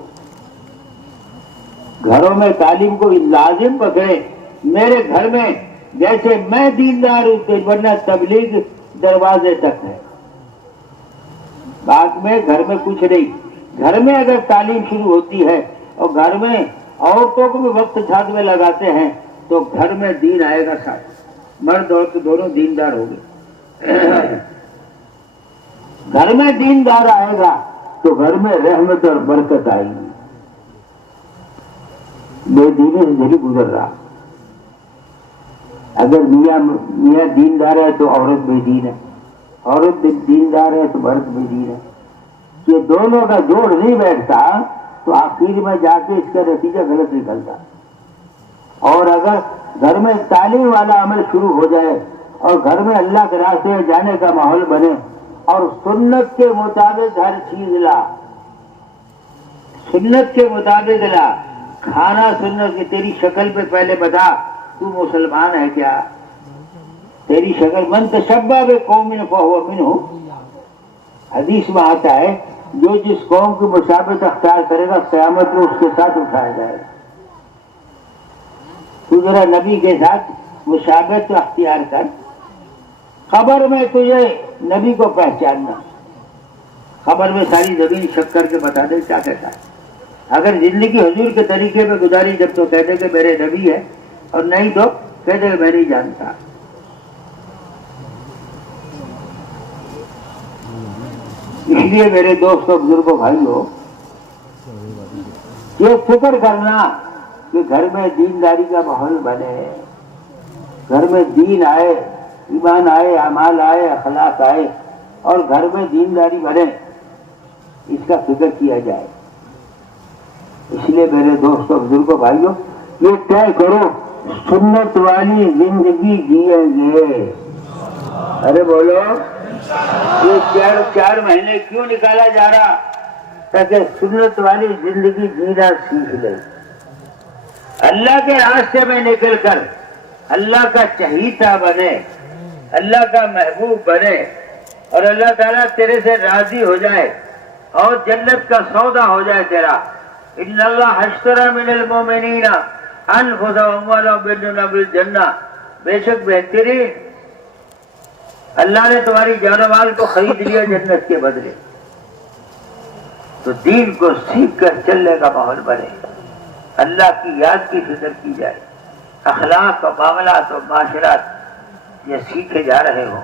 گھروں میں تعلیم کو لازم پکڑے. میرے گھر میں جیسے میں دیندار ہوں ورنہ تبلیغ دروازے تک ہے، بعد میں گھر میں کچھ نہیں. گھر میں اگر تعلیم شروع ہوتی ہے اور گھر میں عورتوں کو بھی وقت ساتھ میں لگاتے ہیں تو گھر میں دین آئے گا ساتھ. مرد عورت دونوں دیندار ہوں گے. گھر میں دیندار آئے گا تو گھر میں رحمت اور برکت آئے گی. بے دینی سے نہیں گزر رہا. اگر میاں دیندار ہے تو عورت بے دین ہے، عورت دیندار ہے تو مرد بے دین ہے. یہ دونوں کا جوڑ نہیں بیٹھتا تو آخر میں جا کے اس کا نتیجہ غلط نکلتا. اور اگر گھر میں تعلیم والا عمل شروع ہو جائے اور گھر میں اللہ کے راستے میں جانے کا ماحول بنے اور سنت کے مطابق ہر چیز لا، سنت کے مطابق لا، کھانا سنت کی، تیری شکل پہ پہلے بتا تو مسلمان ہے کیا؟ تیری شکل من تشبہ بقوم فہو منہ. حدیث میں آتا ہے جو جس قوم کی مشابہت اختیار کرے گا قیامت میں اس کے ساتھ اٹھایا جائے گا. تو ذرا نبی کے ساتھ مشابہت اختیار کر. خبر میں تجھے نبی کو پہچاننا، خبر میں ساری زمین شک کر کے بتا دے کیا کہتا ہے. اگر زندگی حضور کے طریقے میں گزاری جب تو کہتے کہ میرے نبی ہے اور نہیں تو کہہ دے میں نہیں جانتا. اس لیے میرے دوستوں بزرگوں بھائیوں یہ فکر کرنا کہ گھر میں دینداری کا ماحول بنے، گھر میں دین آئے، ایمان آئے، اعمال آئے، اخلاق آئے اور گھر میں دینداری بنے، اس کا فکر کیا جائے. اس لیے میرے دوستوں بزرگوں بھائیوں یہ طے کرو سنت والی زندگی جیئیں گے. ارے بولو یہ چار مہینے کیوں نکالا جا رہا؟ تاکہ سنت والی زندگی جینا سیکھ لے، اللہ کے راستے میں نکل کر اللہ کا چہیتا بنے، اللہ کا محبوب بنے اور اللہ تعالیٰ تیرے سے راضی ہو جائے اور جنت کا سودا ہو جائے تیرا. ان اللہ اشتری من المؤمنین انفسهم واموالهم بالجنہ، بے شک بہترین اللہ نے تمہاری جان و مال کو خرید لیا جنت کے بدلے. تو دین کو سیکھ کر چلنے کا ماحول بنے، اللہ کی یاد کی فکر کی جائے، اخلاق و معاملات و معاشرات یہ سیکھے جا رہے ہوں.